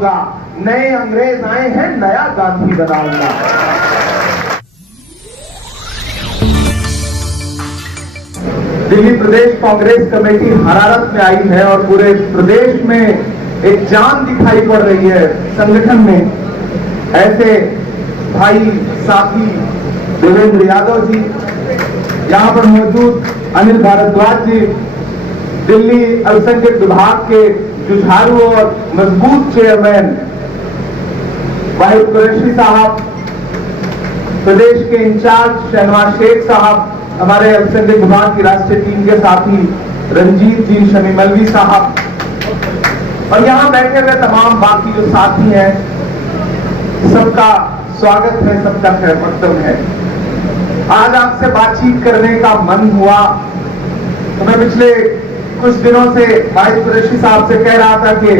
बनाऊंगा, नए अंग्रेज आए हैं नया गांधी बनाऊंगा। दिल्ली प्रदेश कांग्रेस कमेटी हरारत में आई है और पूरे प्रदेश में एक जान दिखाई पड़ रही है संगठन में। ऐसे भाई साथी देवेंद्र यादव जी, यहाँ पर मौजूद अनिल भारद्वाज जी, दिल्ली अल्पसंख्यक विभाग के जुझारू और मजबूत चेयरमैन वाहिद कुरैशी साहब, प्रदेश के इंचार्ज शहनवाज शेख साहब, हमारे अल्पसंख्यक विभाग की राष्ट्रीय टीम के साथी रंजीत जी, शमी मलवी साहब, और यहाँ बैठे हुए तमाम बाकी जो साथी हैं, सबका स्वागत है, सबका खैर मकदम है। आज आपसे बातचीत करने का मन हुआ तो मैं पिछले कुछ दिनों से वाहिद कुरैशी साहब से कह रहा था कि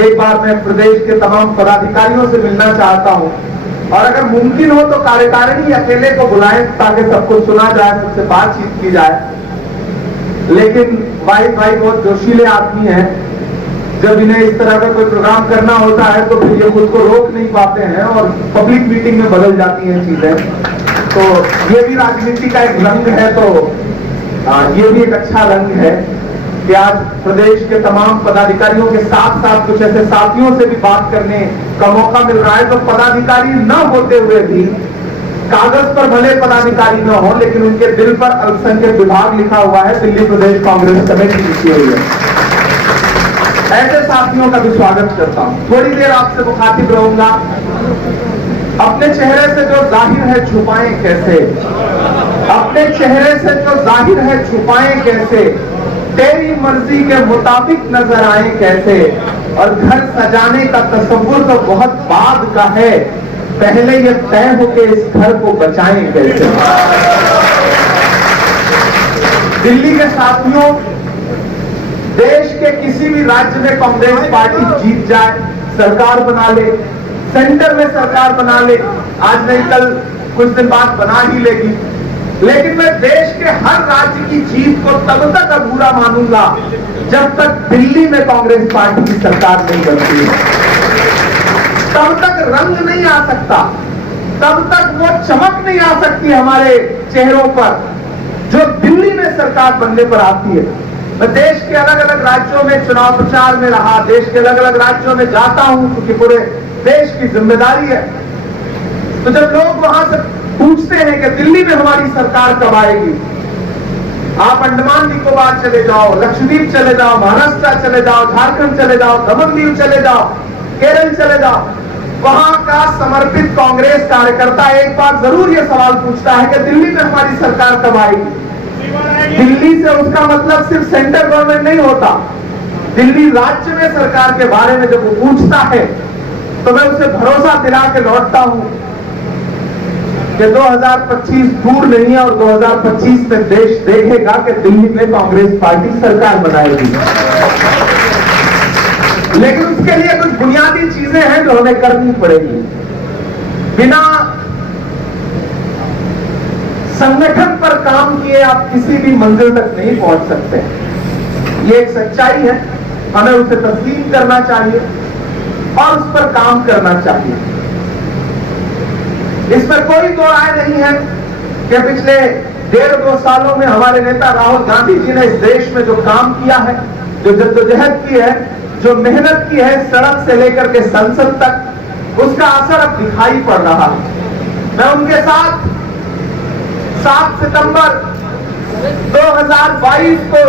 एक बार मैं प्रदेश के तमाम पदाधिकारियों से मिलना चाहता हूं और अगर मुमकिन हो तो कार्यकारिणी अकेले को बुलाएं ताकि सबको सुना जाए, सबसे बातचीत की जाए। लेकिन वाहिद भाई बहुत जोशीले आदमी हैं, जब इन्हें इस तरह का कोई प्रोग्राम करना होता है तो फिर ये खुद को रोक नहीं पाते हैं और पब्लिक मीटिंग में बदल जाती हैं चीजें। तो ये भी राजनीति का एक रंग है, तो ये भी एक अच्छा रंग है कि आज प्रदेश के तमाम पदाधिकारियों के साथ साथ कुछ ऐसे साथियों से भी बात करने का मौका मिल रहा है। तो पदाधिकारी न होते हुए भी, कागज पर भले पदाधिकारी न हो लेकिन उनके दिल पर अल्पसंख्यक विभाग लिखा हुआ है, दिल्ली प्रदेश कांग्रेस कमेटी लिखी हुई है। ऐसे साथियों का भी स्वागत करता हूं। थोड़ी देर आपसे मुखातिब रहूंगा। अपने चेहरे से जो जाहिर है छुपाएं कैसे, अपने चेहरे से जो जाहिर है छुपाएं कैसे, तेरी मर्जी के मुताबिक नजर आए कैसे, और घर सजाने का तस्वुर तो बहुत बाद का है, पहले ये तय हो के इस घर को बचाएं कैसे। दिल्ली के साथियों, देश के किसी भी राज्य में कांग्रेस पार्टी जीत जाए, सरकार बना ले, सेंटर में सरकार बना ले, आज नहीं कल कुछ दिन बाद बना ही लेगी, लेकिन मैं देश के हर राज्य की जीत को तब तक अधूरा मानूंगा जब तक दिल्ली में कांग्रेस पार्टी की सरकार नहीं बनती है। तब तक रंग नहीं आ सकता, तब तक वो चमक नहीं आ सकती हमारे चेहरों पर जो दिल्ली में सरकार बनने पर आती है। मैं देश के अलग अलग राज्यों में चुनाव प्रचार में रहा, देश के अलग अलग राज्यों में जाता हूं क्योंकि पूरे देश की जिम्मेदारी है। तो जब लोग वहां से पूछते हैं कि दिल्ली में हमारी सरकार कब आएगी, आप अंडमान निकोबार चले जाओ, लक्षद्वीप चले जाओ, महाराष्ट्र चले जाओ, झारखंड चले जाओ, दमन दीव चले जाओ, केरल चले जाओ, वहां का समर्पित कांग्रेस कार्यकर्ता एक बार जरूर यह सवाल पूछता है कि दिल्ली में हमारी सरकार कब आएगी। दिल्ली से उसका मतलब सिर्फ सेंट्रल गवर्नमेंट नहीं होता, दिल्ली राज्य में सरकार के बारे में जब वो पूछता है तो मैं उसे भरोसा दिला के लौटता हूं कि 2025 दूर नहीं है और 2025 में देश देखेगा कि दिल्ली में कांग्रेस पार्टी सरकार बनाएगी। लेकिन उसके लिए कुछ बुनियादी चीजें हैं जो हमें करनी पड़ेगी। बिना संगठन पर काम किए आप किसी भी मंजिल तक नहीं पहुंच सकते। ये एक सच्चाई है, हमें उसे तस्लीम करना चाहिए और उस पर काम करना चाहिए। इस पर कोई दो राय नहीं है कि पिछले 1.5-2 सालों में हमारे नेता राहुल गांधी जी ने इस देश में जो काम किया है, जो जद्दोजहद की है, जो मेहनत की है सड़क से लेकर के संसद तक, उसका असर अब दिखाई पड़ रहा है। मैं उनके साथ 7 सितंबर 2022 को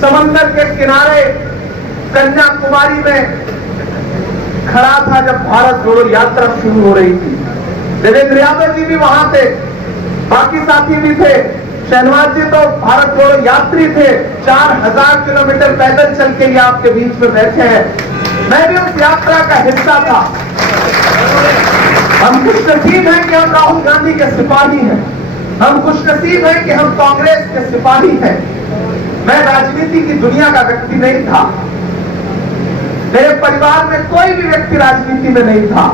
समंदर के किनारे कन्याकुमारी में खड़ा था जब भारत जोड़ो यात्रा शुरू हो रही थी। देवेंद्र यादव जी भी वहां थे, बाकी साथी भी थे, शहनवाज जी तो भारत जोड़ो यात्री थे, 4000 किलोमीटर पैदल चल के ये आपके बीच में बैठे हैं। मैं भी उस यात्रा का हिस्सा था। हम खुशनसीब हैं कि हम राहुल गांधी के सिपाही हैं, हम खुशनसीब हैं कि हम कांग्रेस के सिपाही हैं। मैं राजनीति की दुनिया का व्यक्ति नहीं था, मेरे परिवार में कोई भी व्यक्ति राजनीति में नहीं था।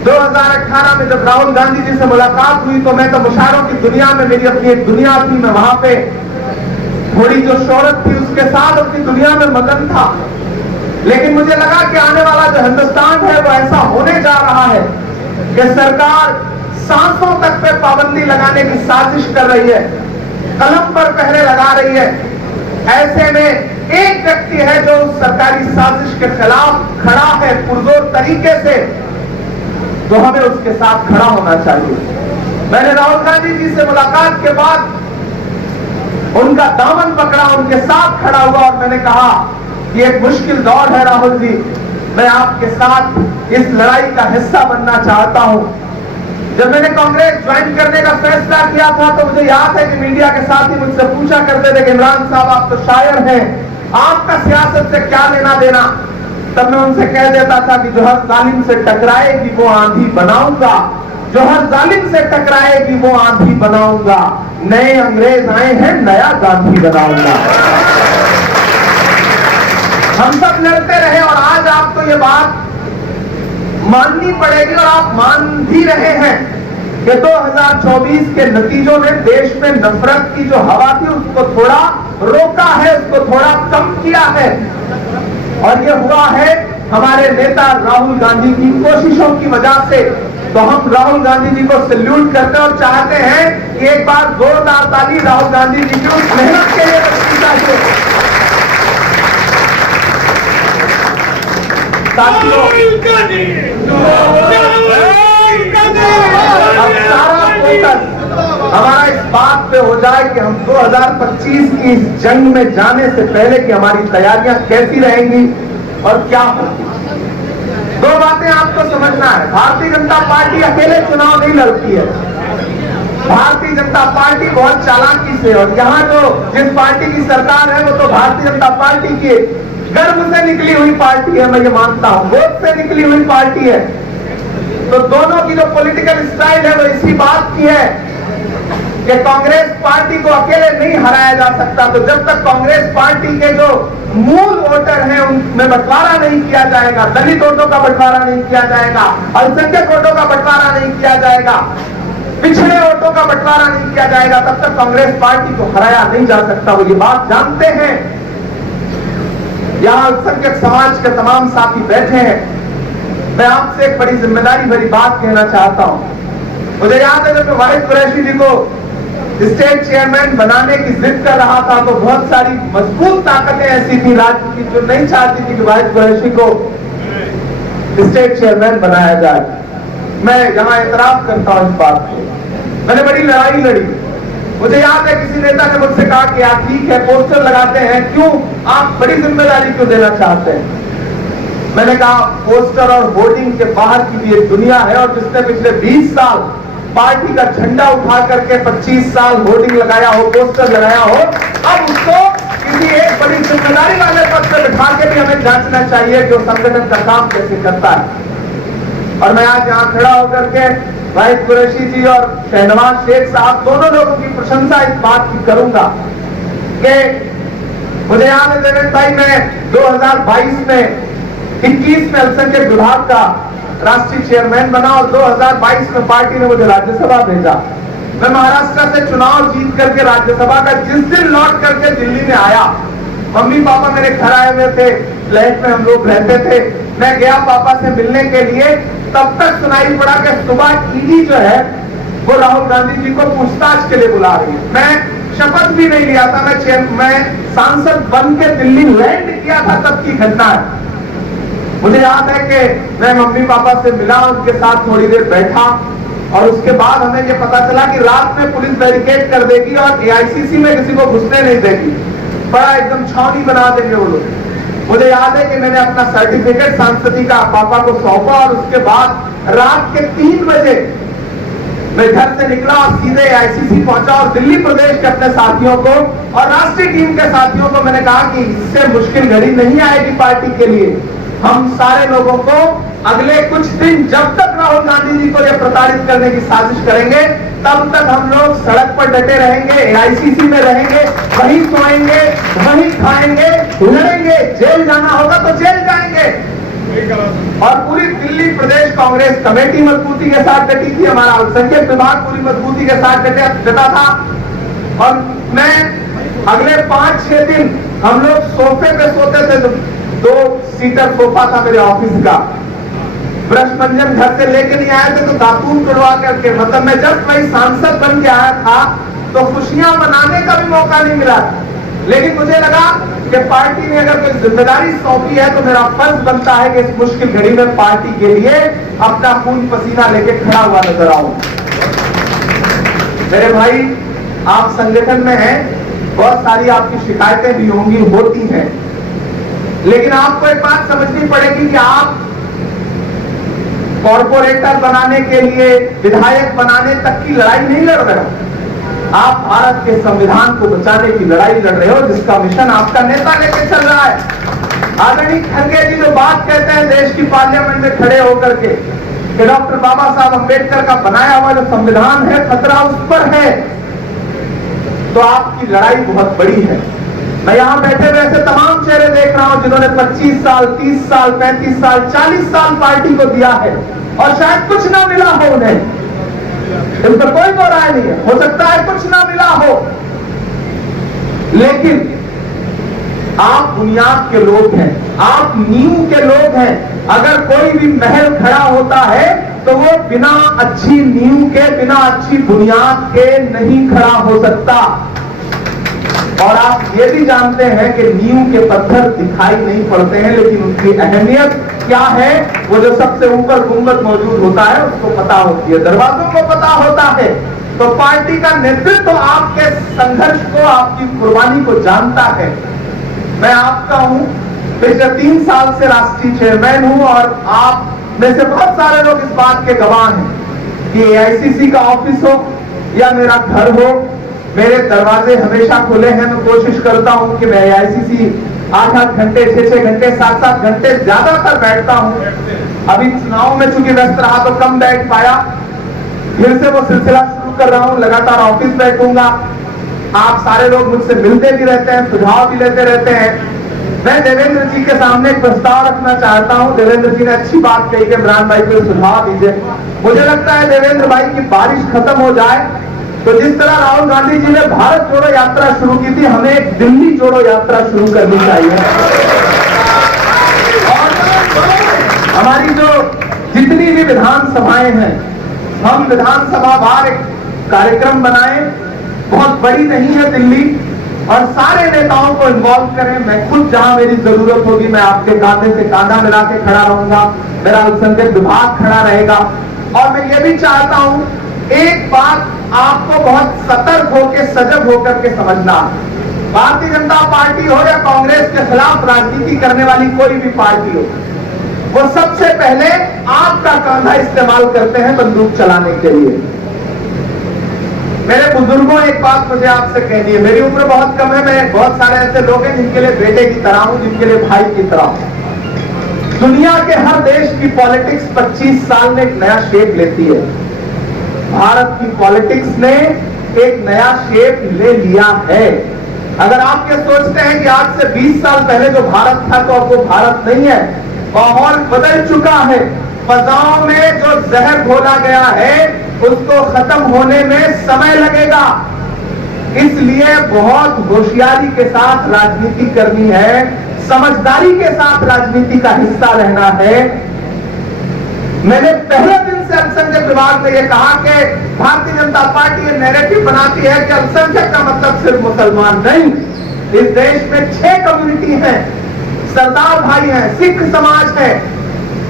2018 में जब राहुल गांधी जी से मुलाकात हुई तो मैं तो मुशायरों की दुनिया में, मेरी अपनी एक दुनिया थी, मैं वहां पे थोड़ी जो शोहरत थी उसके साथ अपनी दुनिया में मगन था। लेकिन मुझे लगा कि आने वाला जो हिंदुस्तान है वो ऐसा होने जा रहा है कि सरकार सांसों तक पे पाबंदी लगाने की साजिश कर रही है, कलम पर पहरे लगा रही है। ऐसे में एक व्यक्ति है जो उस सरकारी साजिश के खिलाफ खड़ा है पुरजोर तरीके से, तो हमें उसके साथ खड़ा होना चाहिए। मैंने राहुल गांधी जी से मुलाकात के बाद उनका दामन पकड़ा, उनके साथ खड़ा हुआ और मैंने कहा कि एक मुश्किल दौर है राहुल जी, मैं आपके साथ इस लड़ाई का हिस्सा बनना चाहता हूं। जब मैंने कांग्रेस ज्वाइन करने का फैसला किया था तो मुझे याद है कि मीडिया के साथ ही मुझसे पूछा करते थे कि इमरान साहब आप तो शायर हैं, आपका सियासत से क्या लेना देना। तब मैं उनसे कह देता था कि जो हर जालिम से टकराएगी वो आंधी बनाऊंगा, जो हर जालिम से टकराएगी वो आंधी बनाऊंगा। नए अंग्रेज आए हैं, नया गांधी बनाऊंगा। हम सब लड़ते रहे और आज आपको ये बात माननी पड़ेगी और आप मान भी रहे हैं कि 2024 के नतीजों ने देश में नफरत की जो हवा थी उसको थोड़ा रोका है, उसको थोड़ा कम किया है। और ये हुआ है हमारे नेता राहुल गांधी की कोशिशों की वजह से। तो हम राहुल गांधी जी को सैल्यूट करते और चाहते हैं कि एक बार जोरदार ताली राहुल गांधी जी की उस मेहनत के लिए बचनी चाहिए। साथियों, अब सारा फोकस हमारा इस बात पे हो जाए कि हम 2025 की इस जंग में जाने से पहले कि हमारी तैयारियां कैसी रहेंगी और क्या होगी। दो बातें आपको समझना है। भारतीय जनता पार्टी अकेले चुनाव नहीं लड़ती है, भारतीय जनता पार्टी बहुत चालाकी से, और यहाँ जो जिस पार्टी की सरकार है वो तो भारतीय जनता पार्टी की गर्भ से निकली हुई पार्टी है, मैं ये मानता हूं, वोट से निकली हुई पार्टी है। तो दोनों की जो पॉलिटिकल स्टाइल है वो इसी बात की है कि कांग्रेस पार्टी को अकेले नहीं हराया जा सकता। तो जब तक कांग्रेस पार्टी के जो मूल वोटर हैं उनमें बंटवारा नहीं किया जाएगा, दलित वोटों का बंटवारा नहीं किया जाएगा, अल्पसंख्यक वोटों का बंटवारा नहीं किया जाएगा, पिछड़े वोटों का बंटवारा नहीं किया जाएगा, तब तक कांग्रेस पार्टी को हराया नहीं जा सकता। वो ये बात जानते हैं। यहां अल्पसंख्यक समाज के तमाम साथी बैठे हैं। मैं आपसे एक बड़ी जिम्मेदारी भरी बात कहना चाहता हूं। मुझे याद है जब मैं वाहिद कुरैशी जी को स्टेट चेयरमैन बनाने की जिद कर रहा था तो बहुत सारी मजबूत ताकतें ऐसी थी राज्य की जो नहीं चाहती थी कि वाहिद कुरैशी को स्टेट चेयरमैन बनाया जाए। मैं यहां एतराफ करता हूं इस बात को। मैंने बड़ी लड़ाई लड़ी। मुझे याद है किसी नेता ने मुझसे कहा कि आप ठीक है पोस्टर लगाते हैं, क्यों आप बड़ी जिम्मेदारी क्यों देना चाहते हैं। मैंने कहा पोस्टर और होर्डिंग के बाहर की भी एक दुनिया है और जिसने पिछले 20 साल पार्टी का झंडा उठा करके 25 साल होर्डिंग लगाया हो, पोस्टर लगाया हो, अब उसको किसी एक बड़ी जिम्मेदारी वाले पद पर बिठा के भी हमें जांचना चाहिए कि वो संगठन का काम कैसे करता है। और मैं आज यहाँ खड़ा होकर के वाहिद कुरैशी जी और शहनवाज शेख साहब दोनों लोगों की प्रशंसा इस बात की करूंगा कि मुझे याद है देवेंद्र भाई, मैं 2022 में 21 में अल्पसंख्यक विभाग का राष्ट्रीय चेयरमैन बना और 2022 में पार्टी ने मुझे राज्यसभा भेजा। मैं महाराष्ट्र से चुनाव जीत करके राज्यसभा का जिस दिन लौट करके दिल्ली में आया, मम्मी पापा मेरे घर आए हुए थे, फ्लैट में हम लोग रहते थे। मैं गया पापा से मिलने के लिए, तब तक सुनाई पड़ा कि सुबह ईडी जो है वो राहुल गांधी जी को पूछताछ के लिए बुला रही है। मैं शपथ भी नहीं लिया था, मैं सांसद बन के दिल्ली लैंड किया था तब की घटना है। मुझे याद है कि मैं मम्मी पापा से मिला, उनके साथ थोड़ी देर बैठा और उसके बाद हमें ये पता चला कि रात में पुलिस बैरिकेड कर देगी और एआईसीसी में किसी को घुसने नहीं देगी, बड़ा एकदम छावनी बना देंगे वो लोग। मुझे याद है कि मैंने अपना सर्टिफिकेट सांसदी का पापा को सौंपा और उसके बाद रात के 3 बजे मैं घर से निकला और सीधे एआईसीसी पहुंचा और दिल्ली प्रदेश के अपने साथियों को और राष्ट्रीय टीम के साथियों को मैंने कहा कि इससे मुश्किल घड़ी नहीं आएगी पार्टी के लिए। हम सारे लोगों को अगले कुछ दिन, जब तक राहुल गांधी जी को यह प्रताड़ित करने की साजिश करेंगे तब तक हम लोग सड़क पर डटे रहेंगे, एआईसीसी में रहेंगे, वहीं सोएंगे, वहीं खाएंगे, लड़ेंगे, जेल जाना होगा तो जेल जाएंगे। और पूरी दिल्ली प्रदेश कांग्रेस कमेटी मजबूती के साथ डटी थी, हमारा अल्पसंख्यक विभाग पूरी मजबूती के साथ डटा था। और मैं अगले 5-6 दिन हम लोग सोफे पे सोते थे, 2 सीटर सोफा था मेरे ऑफिस का, ब्रश मंजन घर से लेके नहीं आए थे तो दातून तोड़वा करके, मतलब मैं जब वही सांसद बन के आया था तो खुशियां मनाने का भी मौका नहीं मिला। लेकिन मुझे लगा कि पार्टी ने अगर कोई जिम्मेदारी सौंपी है तो मेरा फर्ज बनता है कि इस मुश्किल घड़ी में पार्टी के लिए अपना खून पसीना लेके खड़ा हुआ नजर आऊं। मेरे भाई, आप संगठन में हैं, बहुत सारी आपकी शिकायतें भी होंगी, होती हैं, लेकिन आपको एक बात समझनी पड़ेगी कि आप कॉर्पोरेटर बनाने के लिए, विधायक बनाने तक की लड़ाई नहीं लड़ रहे हो। आप भारत के संविधान को बचाने की लड़ाई लड़ रहे हो, जिसका मिशन आपका नेता लेके चल रहा है। आदरणीय खड़गे जी जो बात कहते हैं देश की पार्लियामेंट में खड़े होकर के कि डॉक्टर बाबा साहब अंबेडकर का बनाया हुआ जो संविधान है खतरा उस पर है, तो आपकी लड़ाई बहुत बड़ी है। मैं यहां बैठे हुए ऐसे तमाम चेहरे देख रहा हूं जिन्होंने 25 साल, 30 साल, 35 साल, 40 साल पार्टी को दिया है और शायद कुछ ना मिला हो उन्हें, इन पर कोई दो राय नहीं है, हो सकता है कुछ ना मिला हो, लेकिन आप बुनियाद के लोग हैं, आप नींव के लोग हैं। अगर कोई भी महल खड़ा होता है तो वो बिना अच्छी नींव के, बिना अच्छी बुनियाद के नहीं खड़ा हो सकता। और आप ये भी जानते हैं कि नींव के पत्थर दिखाई नहीं पड़ते हैं, लेकिन उनकी अहमियत क्या है वो जो सबसे ऊपर गुंबद मौजूद होता है उसको पता होती है, दरवाजों को पता होता है। तो पार्टी का नेतृत्व आपके संघर्ष को, आपकी कुर्बानी को जानता है। मैं आपका हूं, पिछले 3 साल से राष्ट्रीय चेयरमैन हूं और आप में से बहुत सारे लोग इस बात के गवाह हैं कि AICC का ऑफिस हो या मेरा घर हो, मेरे दरवाजे हमेशा खुले हैं। मैं कोशिश करता हूं कि मैं AICC 8-8 घंटे, 6-6 घंटे, 7-7 घंटे ज्यादातर बैठता हूं। अभी चुनाव में चूंकि व्यस्त रहा तो कम बैठ पाया, फिर से वो सिलसिला शुरू कर रहा हूं, लगातार ऑफिस बैठूंगा। आप सारे लोग मुझसे मिलते भी रहते हैं, सुझाव भी लेते रहते हैं। मैं देवेंद्र जी के सामने एक प्रस्ताव रखना चाहता हूं। देवेंद्र जी ने अच्छी बात कही कि इमरान भाई को सुझाव दीजिए। मुझे लगता है देवेंद्र भाई की बारिश खत्म हो जाए तो जिस तरह राहुल गांधी जी ने भारत जोड़ो यात्रा शुरू की थी, हमें एक दिल्ली जोड़ो यात्रा शुरू करनी चाहिए। और हमारी जो जितनी भी विधानसभाएं हैं, हम विधानसभा वार एक कार्यक्रम बनाएं, बहुत बड़ी नहीं है दिल्ली, और सारे नेताओं को इन्वॉल्व करें। मैं खुद जहां मेरी जरूरत होगी मैं आपके कांधे से कांधा मिला के खड़ा रहूंगा, मेरा अल्पसंख्यक विभाग खड़ा रहेगा। और मैं ये भी चाहता हूं, एक बात आपको बहुत सतर्क होकर, सजग होकर के समझना, भारतीय जनता पार्टी हो या कांग्रेस के खिलाफ राजनीति करने वाली कोई भी पार्टी हो, वो सबसे पहले आपका कांधा इस्तेमाल करते हैं बंदूक चलाने के लिए। मेरे बुजुर्गों, एक बात मुझे आपसे कहनी है, मेरी उम्र बहुत कम है, मैं बहुत सारे ऐसे लोग हैं जिनके लिए बेटे की तरह हूं, जिनके लिए भाई की तरह हूं। दुनिया के हर देश की पॉलिटिक्स 25 साल में एक नया शेप लेती है। भारत की पॉलिटिक्स ने एक नया शेप ले लिया है। अगर आप ये सोचते हैं कि आज से 20 साल पहले जो भारत था तो अब वो भारत नहीं है, माहौल बदल चुका है। फजाओं में जो जहर घोला गया है उसको खत्म होने में समय लगेगा, इसलिए बहुत होशियारी के साथ राजनीति करनी है, समझदारी के साथ राजनीति का हिस्सा रहना है। मैंने पहले दिन से अल्पसंख्यक विभाग में यह कहा कि भारतीय जनता पार्टी ये नैरेटिव बनाती है कि अल्पसंख्यक का मतलब सिर्फ मुसलमान नहीं। इस देश में 6 कम्युनिटी हैं, सरदार भाई हैं, सिख समाज है,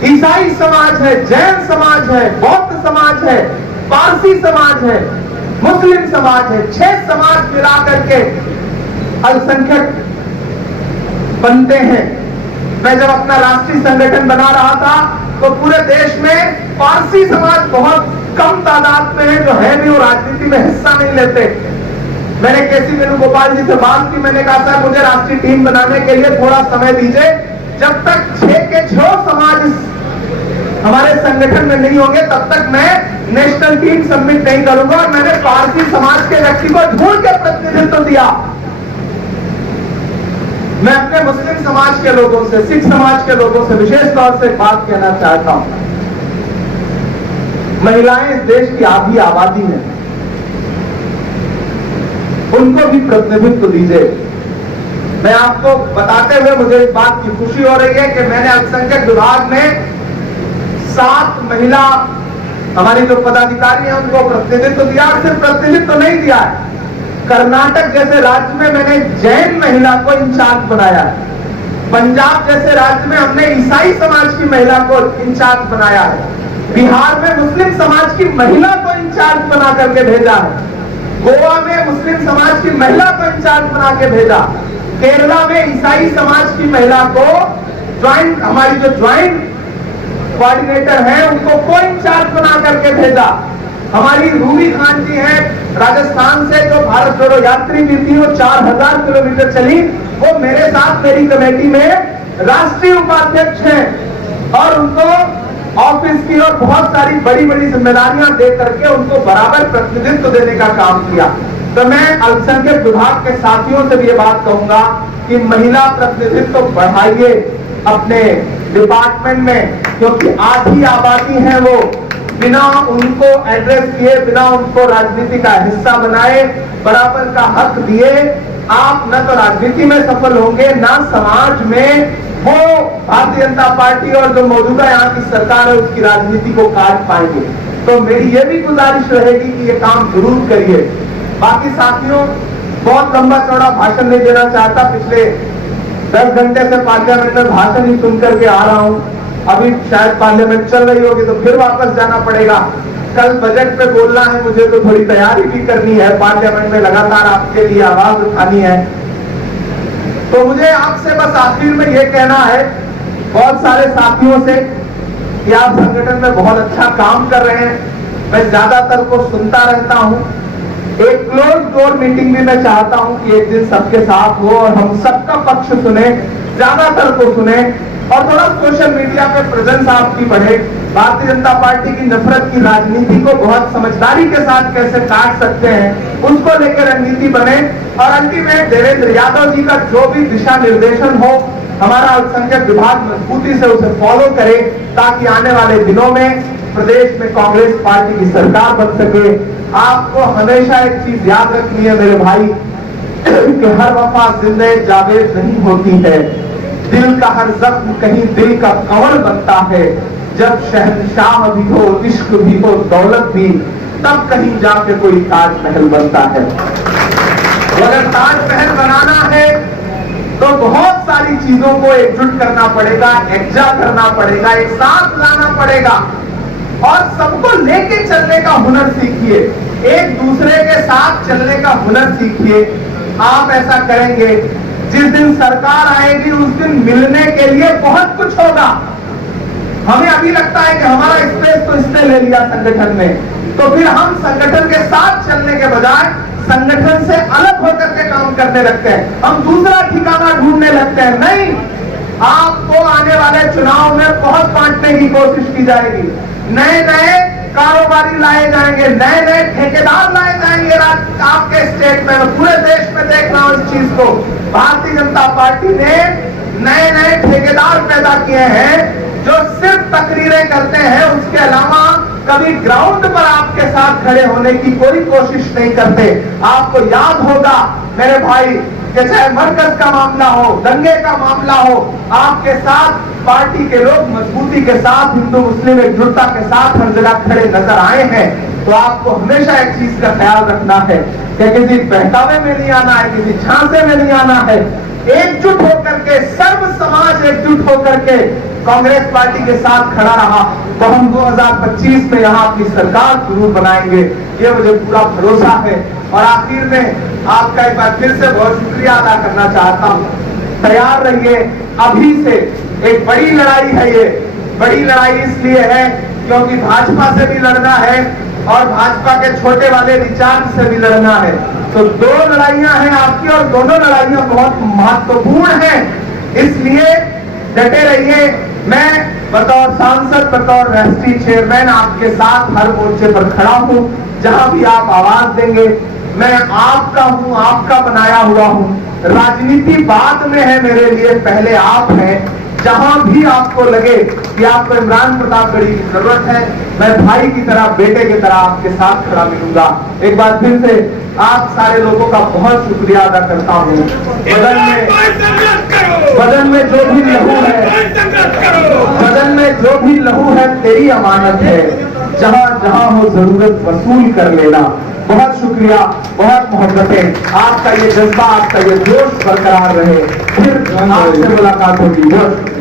ईसाई समाज है, जैन समाज है, बौद्ध समाज है, पारसी समाज है, मुस्लिम समाज है। 6 समाज मिलाकर के अल्पसंख्यक बनते हैं। मैं जब अपना राष्ट्रीय संगठन बना रहा था तो पूरे देश में पारसी समाज बहुत कम तादाद में है, जो है भी वो राजनीति में हिस्सा नहीं लेते। मैंने केसी वेणुगोपाल जी से बात की, मैंने कहा सर मुझे राष्ट्रीय टीम बनाने के लिए थोड़ा समय दीजिए, जब तक 6 के 6 समाज हमारे संगठन में नहीं होंगे तब तक मैं नेशनल टीम सबमिट नहीं करूंगा। और मैंने पारसी समाज के व्यक्ति को ढूंढ के प्रतिनिधित्व दिया। मैं अपने मुस्लिम समाज के लोगों से, सिख समाज के लोगों से विशेष तौर से बात कहना चाहता हूं, महिलाएं इस देश की आधी आबादी हैं, उनको भी प्रतिनिधित्व दीजिए। मैं आपको बताते हुए मुझे इस बात की खुशी हो रही है कि मैंने अल्पसंख्यक विभाग में 7 महिला हमारी जो पदाधिकारी हैं उनको प्रतिनिधित्व दिया, और सिर्फ प्रतिनिधित्व नहीं दिया है, कर्नाटक जैसे राज्य में मैंने जैन महिला को इंचार्ज बनाया है, पंजाब जैसे राज्य में हमने ईसाई समाज की महिला को इंचार्ज बनाया है, बिहार में मुस्लिम समाज की महिला को इंचार्ज बना करके भेजा है, गोवा में मुस्लिम समाज की महिला को इंचार्ज बना के भेजा, केरला में ईसाई समाज की महिला को ज्वाइंट, हमारी जो ज्वाइंट कोऑर्डिनेटर है उनको को इंचार्ज बना करके भेजा। हमारी रूबी खान जी हैं राजस्थान से, जो भारत जोड़ो यात्री भी थी, वो 4000 किलोमीटर चली, वो मेरे साथ मेरी कमेटी में राष्ट्रीय उपाध्यक्ष हैं, और उनको ऑफिस की और बहुत सारी बड़ी बड़ी जिम्मेदारियां दे करके उनको बराबर प्रतिनिधित्व देने का काम किया। तो मैं अल्पसंख्यक विभाग के साथियों से भी ये बात कहूंगा कि महिला प्रतिनिधित्व बढ़ाइए अपने डिपार्टमेंट में, क्योंकि आधी आबादी है वो, बिना उनको एड्रेस किए, बिना उनको राजनीति का हिस्सा बनाए, बराबर का हक दिए, आप न तो राजनीति में सफल होंगे, ना समाज में वो भारतीय जनता पार्टी और जो मौजूदा यहाँ की सरकार है उसकी राजनीति को काट पाएंगे। तो मेरी ये भी गुजारिश रहेगी कि ये काम जरूर करिए। बाकी साथियों, बहुत लंबा चौड़ा भाषण नहीं देना चाहता, पिछले 10 घंटे से पार्लियामेंट में भाषण ही सुन करके आ रहा हूं, अभी शायद पार्लियामेंट चल रही होगी तो फिर वापस जाना पड़ेगा। कल बजट पे बोलना है मुझे, तो थोड़ी तैयारी भी करनी है, पार्लियामेंट में लगातार आपके लिए आवाज उठानी है। तो मुझे आपसे बस आखिर में ये कहना है, बहुत सारे साथियों से, कि आप संगठन में बहुत अच्छा काम कर रहे हैं, मैं ज्यादातर को सुनता रहता हूं। एक क्लोज डोर मीटिंग भी मैं चाहता हूं कि एक दिन सबके साथ हो और हम सबका पक्ष सुने, ज्यादातर को सुने, और थोड़ा सोशल मीडिया पे प्रेजेंस आपकी बढ़े। भारतीय जनता पार्टी की नफरत की राजनीति को बहुत समझदारी के साथ कैसे काट सकते हैं, उसको लेकर रणनीति बने, और अल्टीमेट देवेंद्र यादव जी का जो भी दिशा निर्देशन हो, हमारा अल्पसंख्यक विभाग मजबूती से उसे फॉलो करे, ताकि आने वाले दिनों में प्रदेश में कांग्रेस पार्टी की सरकार बन सके। आपको हमेशा एक चीज याद रखनी है मेरे भाई, कि हर वफा जिंदे जावेद नहीं होती है, दिल का हर जख्म कहीं दिल का कंवल बनता है, जब शहंशाह भी हो, इश्क भी हो, दौलत भी, तब कहीं जाके कोई ताजमहल बनता है। अगर ताजमहल बनाना है तो बहुत सारी चीजों को एकजुट करना पड़ेगा, एकजा करना पड़ेगा, एक साथ लाना पड़ेगा, और सबको लेके चलने का हुनर सीखिए, एक दूसरे के साथ चलने का हुनर सीखिए। आप ऐसा करेंगे, जिस दिन सरकार आएगी उस दिन मिलने के लिए बहुत कुछ होगा। हमें अभी लगता है कि हमारा स्पेस तो इसने ले लिया संगठन में, तो फिर हम संगठन के साथ चलने के बजाय संगठन से अलग होकर के काम करने लगते हैं, हम दूसरा ठिकाना ढूंढने लगते हैं। नहीं, आपको आने वाले चुनाव में बहुत बांटने की कोशिश की जाएगी, नए नए कारोबारी लाए जाएंगे, नए नए ठेकेदार लाए जाएंगे आपके स्टेट में, पूरे देश में देख रहा हूं इस चीज को। भारतीय जनता पार्टी ने नए नए ठेकेदार पैदा किए हैं जो सिर्फ तकरीरें करते हैं, उसके अलावा कभी ग्राउंड पर आपके साथ खड़े होने की कोई कोशिश नहीं करते। आपको याद होगा मेरे भाई कि चाहे मरकज का मामला हो, दंगे का मामला हो, आपके साथ पार्टी के लोग मजबूती के साथ, हिंदू मुस्लिम एकजुटता के साथ हर जगह खड़े नजर आए हैं। तो आपको हमेशा एक चीज का ख्याल रखना है कि किसी बहकावे में नहीं आना है, किसी झांसे में नहीं आना है, एकजुट होकर के, सर्व समाज एकजुट होकर के कांग्रेस पार्टी के साथ खड़ा रहा तो हम 2025 में यहाँ अपनी सरकार जरूर बनाएंगे, ये मुझे पूरा भरोसा है। और आखिर में आपका एक बार फिर से बहुत शुक्रिया अदा करना चाहता हूँ। तैयार रहिए, अभी से एक बड़ी लड़ाई है, ये बड़ी लड़ाई इसलिए है क्योंकि भाजपा से भी लड़ना है और भाजपा के छोटे वाले रिचार्ज से भी लड़ना है। तो 2 लड़ाइयां हैं आपकी, और दोनों लड़ाइयां बहुत महत्वपूर्ण हैं, इसलिए डटे रहिए। मैं बतौर सांसद, बतौर राष्ट्रीय चेयरमैन आपके साथ हर मोर्चे पर खड़ा हूं, जहां भी आप आवाज देंगे। मैं आपका हूं, आपका बनाया हुआ हूं। राजनीति बाद में है मेरे लिए, पहले आप हैं। जहां भी आपको लगे कि आपको इमरान प्रतापगढ़ी की जरूरत है, मैं भाई की तरह, बेटे की तरह आपके साथ खड़ा मिलूंगा। एक बार फिर से आप सारे लोगों का बहुत शुक्रिया अदा करता हूं। बदन में जो भी लहू है, बदन में जो भी लहू है तेरी अमानत है, जहां जहां हो जरूरत वसूल कर लेना। बहुत शुक्रिया, बहुत मोहब्बतें, आपका ये जज्बा, आपका ये जोश बरकरार रहे। फिर आपसे मुलाकात होगी। बहुत